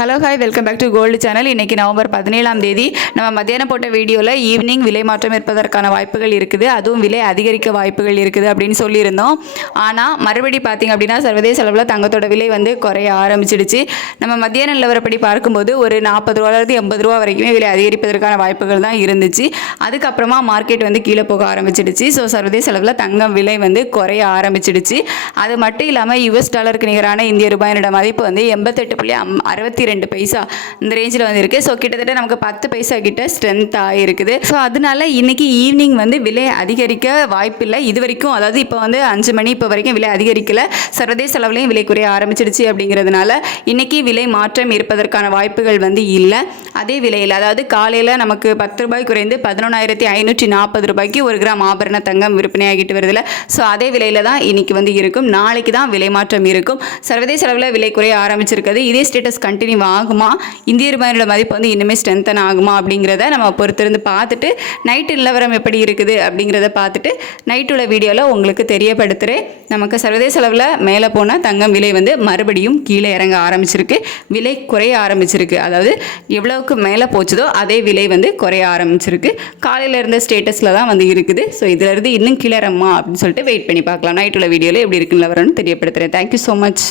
Hello hi welcome back to gold channel இன்றைக்கி November பதினேழாம் தேதி. நம்ம மத்தியானம் போட்ட வீடியோவில் ஈவினிங் விலை மாற்றம் இருப்பதற்கான வாய்ப்புகள் இருக்குது. அதுவும் விலை அதிகரிக்க வாய்ப்புகள் இருக்குது அப்படின்னு சொல்லியிருந்தோம். ஆனால் மறுபடி பார்த்திங்க அப்படின்னா சர்வதேச அளவில் தங்கத்தோட விலை வந்து குறைய ஆரம்பிச்சிடுச்சு. நம்ம மத்தியான நிலவரப்படி பார்க்கும்போது ஒரு நாற்பது ரூபாலேருந்து எண்பது ரூபா வரைக்குமே விலை அதிகரிப்பதற்கான வாய்ப்புகள் தான் இருந்துச்சு. அதுக்கப்புறமா மார்க்கெட் வந்து கீழே போக ஆரம்பிச்சிடுச்சு. ஸோ சர்வதேச அளவில் தங்கம் விலை வந்து குறைய ஆரம்பிச்சிடுச்சு. அது மட்டும் இல்லாமல் யுஎஸ் டாலருக்கு நிகரான இந்திய ரூபாயினோட மதிப்பு வந்து எண்பத்தெட்டு புள்ளி அம் அறுபத்தி ரெண்டு பைசா இந்த ரேஞ்சில் வந்து இருக்குது ஸோ கிட்டத்தட்ட நமக்கு பத்து பைசா கிட்ட ஸ்ட்ரென்த் ஆகிருக்குது ஸோ அதனால இன்னைக்கு ஈவினிங் வந்து விலை அதிகரிக்க வாய்ப்பில்லை. இது வரைக்கும் அதாவது இப்போ வந்து அஞ்சு மணி இப்போ வரைக்கும் விலை அதிகரிக்கலை. சர்வதேச அளவுலையும் விலை குறைய ஆரம்பிச்சிடுச்சு அப்படிங்கிறதுனால இன்னைக்கு விலை மாற்றம் இருப்பதற்கான வாய்ப்புகள் வந்து இல்லை. அதே விலையில் அதாவது காலையில் நமக்கு பத்து ரூபாய் குறைந்து பதினொன்றாயிரத்தி ஐநூற்றி நாற்பது ரூபாய்க்கு ஒரு கிராம் ஆபரண தங்கம் விற்பனையாகிட்டு வருதுல. ஸோ அதே விலையில் தான் இன்னைக்கு வந்து இருக்கும். நாளைக்கு தான் விலை மாற்றம் இருக்கும். சர்வதேச அளவில் விலை குறைய ஆரம்பிச்சிருக்குது. இதே ஸ்டேட்டஸ் கண்டினியூ ஆகுமா இந்திய ரூபாயோட மதிப்பு வந்து இன்னுமே ஸ்ட்ரென்தன் ஆகுமா அப்படிங்கிறத நம்ம பொறுத்திருந்து பார்த்துட்டு நைட்டு நிலவரம் எப்படி இருக்குது அப்படிங்கிறத பார்த்துட்டு நைட்டுள்ள வீடியோவில் உங்களுக்கு தெரியப்படுத்துகிறேன் நமக்கு சர்வதேச அளவில் மேலே போனால் தங்கம் விலை வந்து மறுபடியும் கீழே இறங்க ஆரம்பிச்சிருக்கு. விலை குறைய ஆரம்பிச்சிருக்கு. அதாவது எவ்வளோக்கு மேலே போச்சுதோ அதே விலை வந்து குறைய ஆரம்பிச்சிருக்கு. காலையில் இருந்த ஸ்டேட்டஸில் தான் வந்து இருக்குது. ஸோ இதிலிருந்து இன்னும் கீழே இறங்குமா அப்படின்னு சொல்லிட்டு வெயிட் பண்ணி பார்க்கலாம். நைட்டுள்ள வீடியோவில் எப்படி இருக்கு நிலவரம்னு தெரியப்படுத்துகிறேன் தேங்க்யூ ஸோ மச்